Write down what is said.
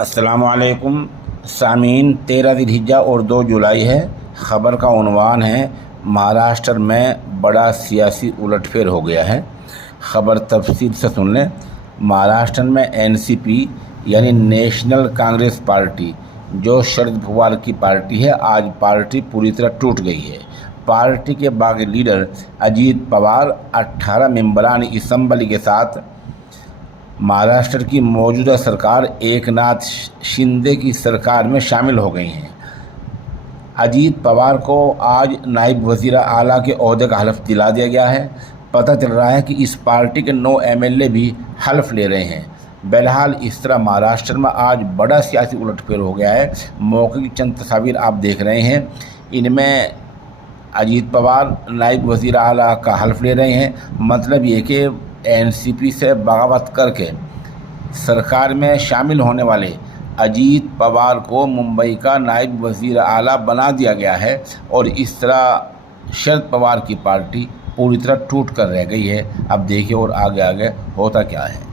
अस्सलाम वालेकुम सामीन। 13 ज़िलहिज्जा और 2 जुलाई है। ख़बर का उन्वान है महाराष्ट्र में बड़ा सियासी उलटफेर हो गया है। ख़बर तफसील से सुन लें। महाराष्ट्र में एनसीपी यानी नेशनल कांग्रेस पार्टी जो शरद पवार की पार्टी है, आज पार्टी पूरी तरह टूट गई है। पार्टी के बागी लीडर अजीत पवार 18 मेंबरान असम्बली के साथ महाराष्ट्र की मौजूदा सरकार एकनाथ शिंदे की सरकार में शामिल हो गई हैं। अजीत पवार को आज नायब वज़ीर आला के ओहदे का हल्फ दिला दिया गया है। पता चल रहा है कि इस पार्टी के 9 एमएलए भी हल्फ ले रहे हैं। बहरहाल इस तरह महाराष्ट्र में आज बड़ा सियासी उलटफेर हो गया है। मौके की चंद तस्वीर आप देख रहे हैं। इनमें अजीत पवार नायब वज़ीर आला का हल्फ ले रहे हैं। मतलब ये कि एनसीपी से बगावत करके सरकार में शामिल होने वाले अजीत पवार को मुंबई का नायब वज़ीर आला बना दिया गया है और इस तरह शरद पवार की पार्टी पूरी तरह टूट कर रह गई है। अब देखिए और आगे आगे होता क्या है।